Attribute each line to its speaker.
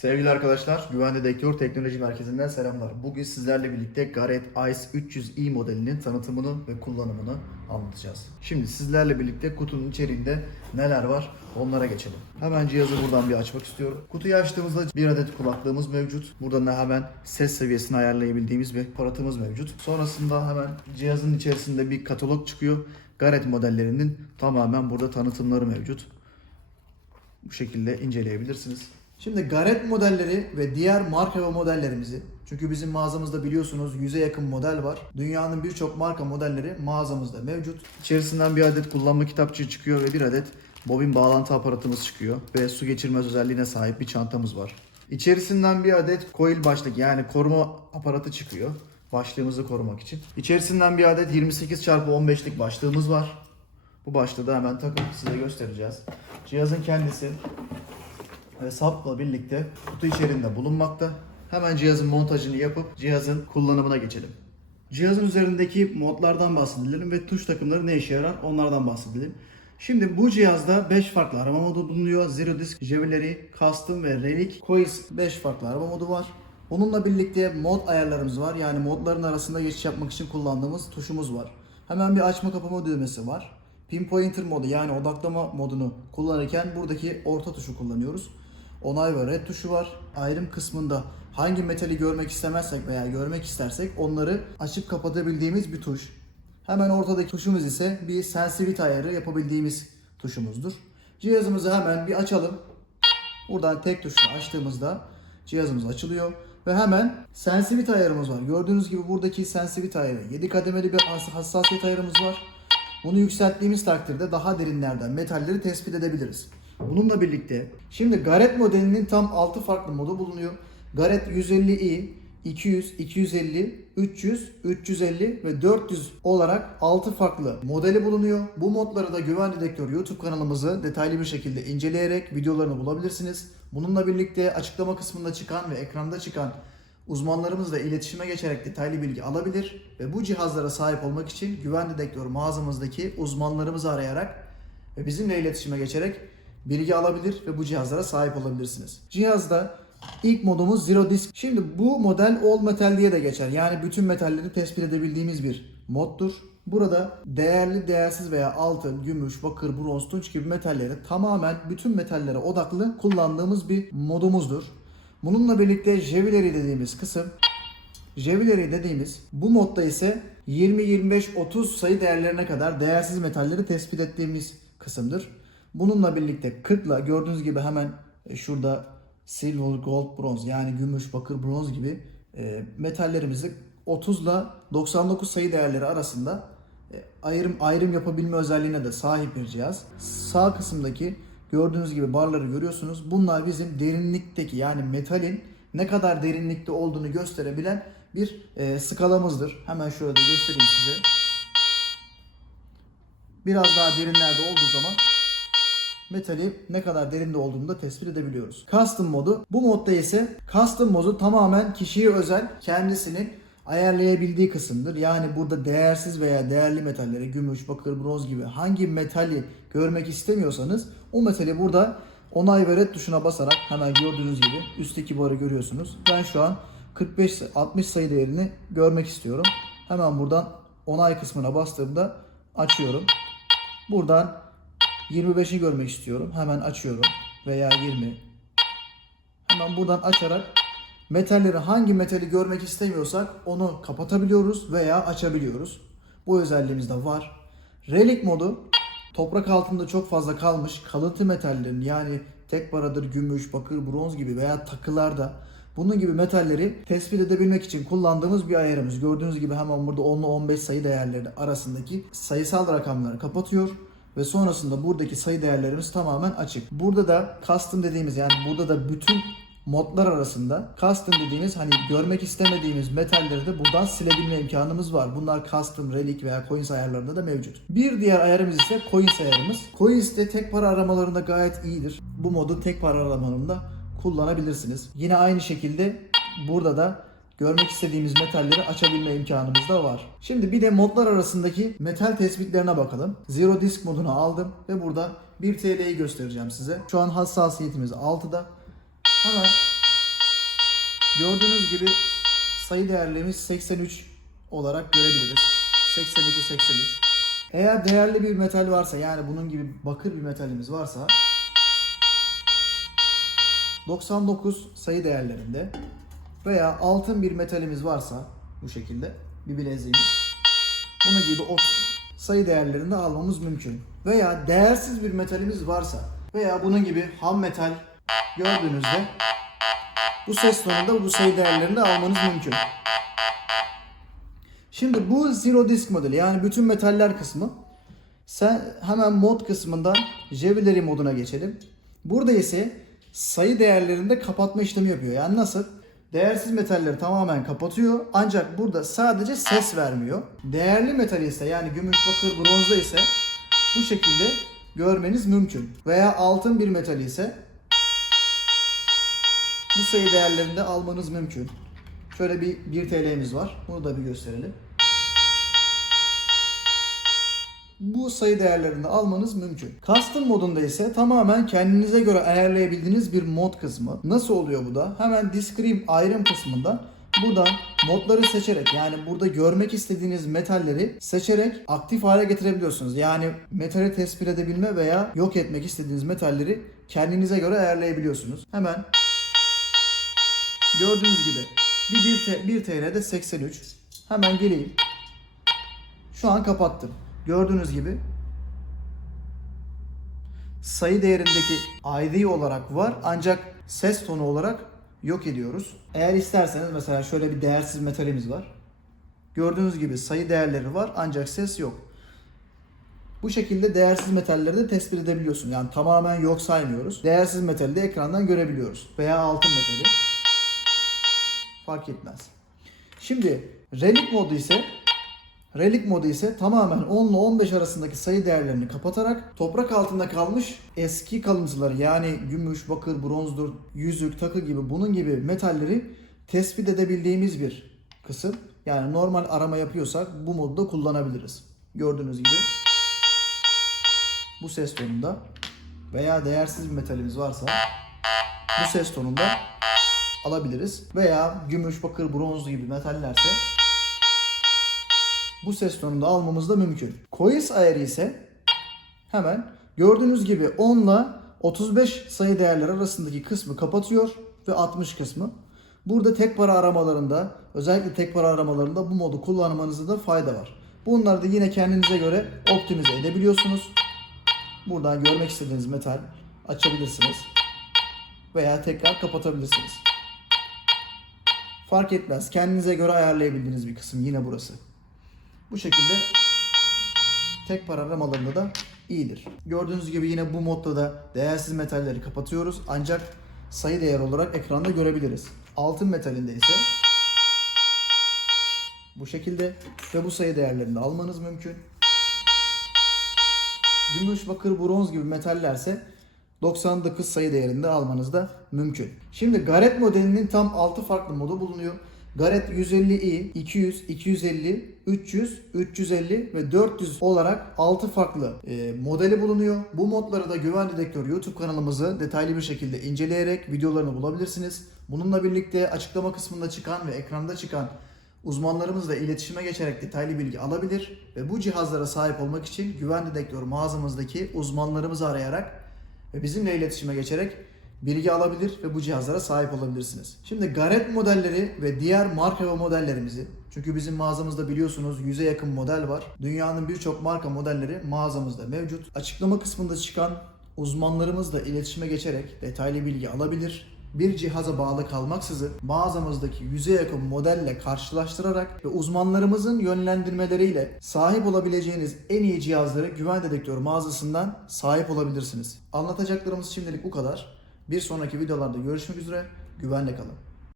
Speaker 1: Sevgili arkadaşlar, Güven Dedektör Teknoloji Merkezi'nden selamlar. Bugün sizlerle birlikte Garrett Ice 300i modelinin tanıtımını ve kullanımını anlatacağız. Şimdi sizlerle birlikte kutunun içeriğinde neler var onlara geçelim. Hemen cihazı buradan bir açmak istiyorum. Kutuyu açtığımızda bir adet kulaklığımız mevcut. Buradan da hemen ses seviyesini ayarlayabildiğimiz bir aparatımız mevcut. Sonrasında hemen cihazın içerisinde bir katalog çıkıyor. Garrett modellerinin tamamen burada tanıtımları mevcut bu şekilde inceleyebilirsiniz. Şimdi Garrett modelleri ve diğer marka ve modellerimizi çünkü bizim mağazamızda biliyorsunuz 100'e yakın model var. Dünyanın birçok marka modelleri mağazamızda mevcut. İçerisinden bir adet kullanma kitapçığı çıkıyor ve bir adet bobin bağlantı aparatımız çıkıyor ve su geçirmez özelliğine sahip bir çantamız var. İçerisinden bir adet coil başlık yani koruma aparatı çıkıyor. Başlığımızı korumak için. İçerisinden bir adet 28x15'lik başlığımız var. Bu başlığı da hemen takıp size göstereceğiz. Cihazın kendisi sapla birlikte kutu içerisinde bulunmakta. Hemen cihazın montajını yapıp cihazın kullanımına geçelim. Cihazın üzerindeki modlardan bahsedelim ve tuş takımları ne işe yarar onlardan bahsedelim. Şimdi bu cihazda 5 farklı arama modu bulunuyor. Zero Disk, Jewelry, Custom ve Relic. Coils 5 farklı arama modu var. Bununla birlikte mod ayarlarımız var. Yani modların arasında geçiş yapmak için kullandığımız tuşumuz var. Hemen bir açma kapama düğmesi var. Pinpointer modu yani odaklama modunu kullanırken buradaki orta tuşu kullanıyoruz. Onay ve red tuşu var. Ayrım kısmında hangi metali görmek istemezsek veya görmek istersek onları açıp kapatabildiğimiz bir tuş. Hemen ortadaki tuşumuz ise bir sensitivity ayarı yapabildiğimiz tuşumuzdur. Cihazımızı hemen bir açalım. Buradan tek tuşla açtığımızda cihazımız açılıyor. Ve hemen sensitivity ayarımız var. Gördüğünüz gibi buradaki sensitivity ayarı 7 kademeli bir hassasiyet ayarımız var. Bunu yükselttiğimiz takdirde daha derinlerden metalleri tespit edebiliriz. Bununla birlikte şimdi Garrett modelinin tam 6 farklı modu bulunuyor. Garrett 150i, 200, 250, 300, 350 ve 400 olarak 6 farklı modeli bulunuyor. Bu modları da Güven Dedektör YouTube kanalımızı detaylı bir şekilde inceleyerek videolarını bulabilirsiniz. Bununla birlikte açıklama kısmında çıkan ve ekranda çıkan uzmanlarımızla iletişime geçerek detaylı bilgi alabilir ve bu cihazlara sahip olmak için Güven Dedektör mağazamızdaki uzmanlarımızı arayarak ve bizimle iletişime geçerek bilgi alabilir ve bu cihazlara sahip olabilirsiniz. Cihazda ilk modumuz Zero Disk. Şimdi bu model All Metal diye de geçer. Yani bütün metalleri tespit edebildiğimiz bir moddur. Burada değerli, değersiz veya altın, gümüş, bakır, bronz, tunç gibi metalleri tamamen bütün metallere odaklı kullandığımız bir modumuzdur. Bununla birlikte Jewelry dediğimiz kısım Jewelry dediğimiz bu modda ise 20, 25, 30 sayı değerlerine kadar değersiz metalleri tespit ettiğimiz kısımdır. Bununla birlikte 40 ile gördüğünüz gibi hemen e, şurada silver, gold, bronz yani gümüş, bakır, bronz gibi e, metallerimizi 30 ile 99 sayı değerleri arasında e, ayrım ayrım yapabilme özelliğine de sahip bir cihaz. Sağ kısımdaki gördüğünüz gibi barları görüyorsunuz. Bunlar bizim derinlikteki yani metalin ne kadar derinlikte olduğunu gösterebilen bir e, skalamızdır. Hemen şöyle göstereyim size. Biraz daha derinlerde olduğu zaman metali ne kadar derinde olduğunu da tespit edebiliyoruz. Custom modu. Bu modda ise custom modu tamamen kişiye özel kendisinin ayarlayabildiği kısımdır. Yani burada değersiz veya değerli metalleri gümüş, bakır, bronz gibi hangi metali görmek istemiyorsanız o metali burada onay ve red tuşuna basarak hemen gördüğünüz gibi üstteki barı görüyorsunuz. Ben şu an 45 60 sayı değerini görmek istiyorum. Hemen buradan onay kısmına bastığımda açıyorum. Buradan 25'i görmek istiyorum. Hemen açıyorum. Veya 20. Hemen buradan açarak metalleri hangi metali görmek istemiyorsak onu kapatabiliyoruz veya açabiliyoruz. Bu özelliğimiz de var. Relic modu toprak altında çok fazla kalmış kalıntı metallerin yani tek paradır gümüş, bakır, bronz gibi veya takılarda bunun gibi metalleri tespit edebilmek için kullandığımız bir ayarımız. Gördüğünüz gibi hemen burada 10 ile 15 sayı değerleri arasındaki sayısal rakamları kapatıyor ve sonrasında buradaki sayı değerlerimiz tamamen açık. Burada da custom dediğimiz yani burada da bütün modlar arasında custom dediğimiz hani görmek istemediğimiz metalleri de buradan silebilme imkanımız var. Bunlar custom, relic veya coins ayarlarında da mevcut. Bir diğer ayarımız ise coins ayarımız. Coins de tek para aramalarında gayet iyidir. Bu modu tek para aramalarında kullanabilirsiniz. Yine aynı şekilde burada da görmek istediğimiz metalleri açabilme imkanımız da var. Şimdi bir de modlar arasındaki metal tespitlerine bakalım. Zero Disk modunu aldım ve burada 1 TL'yi göstereceğim size. Şu an hassasiyetimiz 6'da. Hemen Gördüğünüz gibi sayı değerlerimiz 83 olarak görebiliriz. 82, 83. Eğer değerli bir metal varsa yani bunun gibi bakır bir metalimiz varsa 99 sayı değerlerinde veya altın bir metalimiz varsa bu şekilde bir bileziğimiz bunun gibi o sayı değerlerinde almamız mümkün. Veya değersiz bir metalimiz varsa veya bunun gibi ham metal gördüğünüzde bu ses tonunda bu sayı değerlerini almanız mümkün. Şimdi bu zero disk modeli yani bütün metaller kısmı. Sen hemen mod kısmından Jewelry moduna geçelim. Burada ise sayı değerlerinde kapatma işlemi yapıyor. Yani nasıl? Değersiz metalleri tamamen kapatıyor. Ancak burada sadece ses vermiyor. Değerli metal ise yani gümüş, bakır, bronzda ise bu şekilde görmeniz mümkün. Veya altın bir metal ise bu sayı değerlerinde almanız mümkün. Şöyle bir 1 TL'miz var. Bunu da bir gösterelim. Bu sayı değerlerinde almanız mümkün. Custom modunda ise tamamen kendinize göre ayarlayabildiğiniz bir mod kısmı. Nasıl oluyor bu da? Hemen Discrete ayrım kısmından buradan modları seçerek yani burada görmek istediğiniz metalleri seçerek aktif hale getirebiliyorsunuz. Yani metali tespit edebilme veya yok etmek istediğiniz metalleri kendinize göre ayarlayabiliyorsunuz. Hemen Gördüğünüz gibi bir 1, T, 1 TL'de 83. Hemen geleyim. Şu an kapattım. Gördüğünüz gibi sayı değerindeki ID olarak var ancak ses tonu olarak yok ediyoruz. Eğer isterseniz mesela şöyle bir değersiz metalimiz var. Gördüğünüz gibi sayı değerleri var ancak ses yok. Bu şekilde değersiz metalleri de tespit edebiliyorsun. Yani tamamen yok saymıyoruz. Değersiz metali de ekrandan görebiliyoruz. Veya altın metali. Fark etmez. Şimdi relic modu ise Relic modu ise tamamen 10 ile 15 arasındaki sayı değerlerini kapatarak toprak altında kalmış eski kalıntıları yani gümüş, bakır, bronzdur, yüzük, takı gibi bunun gibi metalleri tespit edebildiğimiz bir kısım. Yani normal arama yapıyorsak bu modu da kullanabiliriz. Gördüğünüz gibi bu ses tonunda veya değersiz bir metalimiz varsa bu ses tonunda alabiliriz. Veya gümüş, bakır, bronz gibi metallerse bu ses tonunda almamız da mümkün. Coils ayarı ise hemen gördüğünüz gibi 10 ile 35 sayı değerler arasındaki kısmı kapatıyor ve 60 kısmı. Burada tek para aramalarında özellikle tek para aramalarında bu modu kullanmanızda da fayda var. Bunları da yine kendinize göre optimize edebiliyorsunuz. Buradan görmek istediğiniz metal açabilirsiniz veya tekrar kapatabilirsiniz. Fark etmez. Kendinize göre ayarlayabildiğiniz bir kısım yine burası. Bu şekilde tek para aramalarında da iyidir. Gördüğünüz gibi yine bu modda da değersiz metalleri kapatıyoruz. Ancak sayı değer olarak ekranda görebiliriz. Altın metalinde ise bu şekilde ve bu sayı değerlerini de almanız mümkün. Gümüş, bakır, bronz gibi metallerse 99 sayı değerinde almanız da mümkün. Şimdi Garrett modelinin tam 6 farklı modu bulunuyor. Garrett 150i, 200, 250, 300, 350 ve 400 olarak 6 farklı e, modeli bulunuyor. Bu modları da Güven Dedektör YouTube kanalımızı detaylı bir şekilde inceleyerek videolarını bulabilirsiniz. Bununla birlikte açıklama kısmında çıkan ve ekranda çıkan uzmanlarımızla iletişime geçerek detaylı bilgi alabilir ve bu cihazlara sahip olmak için Güven Dedektör mağazamızdaki uzmanlarımızı arayarak ve bizimle iletişime geçerek bilgi alabilir ve bu cihazlara sahip olabilirsiniz. Şimdi Garrett modelleri ve diğer marka ve modellerimizi çünkü bizim mağazamızda biliyorsunuz yüze yakın model var. Dünyanın birçok marka modelleri mağazamızda mevcut. Açıklama kısmında çıkan uzmanlarımızla iletişime geçerek detaylı bilgi alabilir. Bir cihaza bağlı kalmaksızın mağazamızdaki yüze yakın modelle karşılaştırarak ve uzmanlarımızın yönlendirmeleriyle sahip olabileceğiniz en iyi cihazları Güven Dedektör mağazasından sahip olabilirsiniz. Anlatacaklarımız şimdilik bu kadar. Bir sonraki videolarda görüşmek üzere. Güvenle kalın.